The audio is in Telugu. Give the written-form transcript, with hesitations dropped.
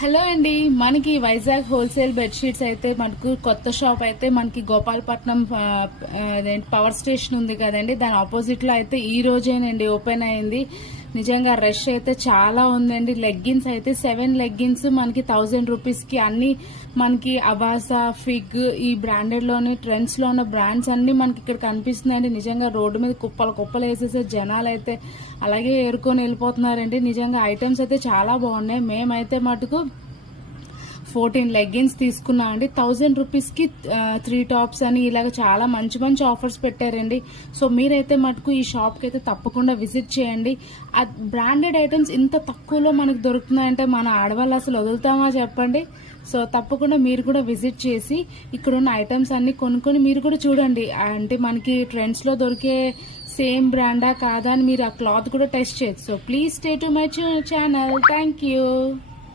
హలో అండి, మనకి వైజాగ్ హోల్సేల్ బెడ్షీట్స్ అయితే మనకు కొత్త షాప్ అయితే మనకి గోపాలపట్నం పవర్ స్టేషన్ ఉంది కదండి, దాని ఆపోజిట్ లో అయితే ఈ రోజేనండి ఓపెన్ అయింది. నిజంగా రష్ అయితే చాలా ఉందండి. లెగ్గిన్స్ అయితే 7 లెగ్గిన్స్ మనకి 1000 రూపీస్ కి అన్ని మనకి అబాసా, ఫిగ్, ఈ బ్రాండెడ్ లోని ట్రెండ్స్ లో ఉన్న బ్రాండ్స్ అన్ని మనకి ఇక్కడ కనిపిస్తున్నాయండి. నిజంగా రోడ్డు మీద కుప్పలు వేసేసే జనాలు అయితే అలాగే ఏరుకొని వెళ్ళిపోతున్నారండి. నిజంగా ఐటమ్స్ అయితే చాలా బాగున్నాయి. మేమైతే మటుకు 14 లెగ్గిన్స్ తీసుకున్నా అండి. 1000 రూపీస్ కి 3 టాప్స్ అని ఇలాగ చాలా మంచి ఆఫర్స్ పెట్టారండి. సో మీరైతే మటుకు ఈ షాప్ కి అయితే తప్పకుండా విజిట్ చేయండి. ఆ బ్రాండెడ్ ఐటమ్స్ ఇంత తక్కువలో మనకు దొరుకుతున్నాయంటే మన ఆడవాళ్ళు అసలు వదులుతామా చెప్పండి. సో తప్పకుండా మీరు కూడా విజిట్ చేసి ఇక్కడ ఉన్న ఐటమ్స్ అన్ని కొనుక్కొని మీరు కూడా చూడండి. అంటే మనకి ట్రెండ్స్ లో దొరికే సేమ్ బ్రాండా కాదా అని మీరు ఆ క్లాత్ కూడా టెస్ట్ చేయొచ్చు. So please stay to my channel. Thank you.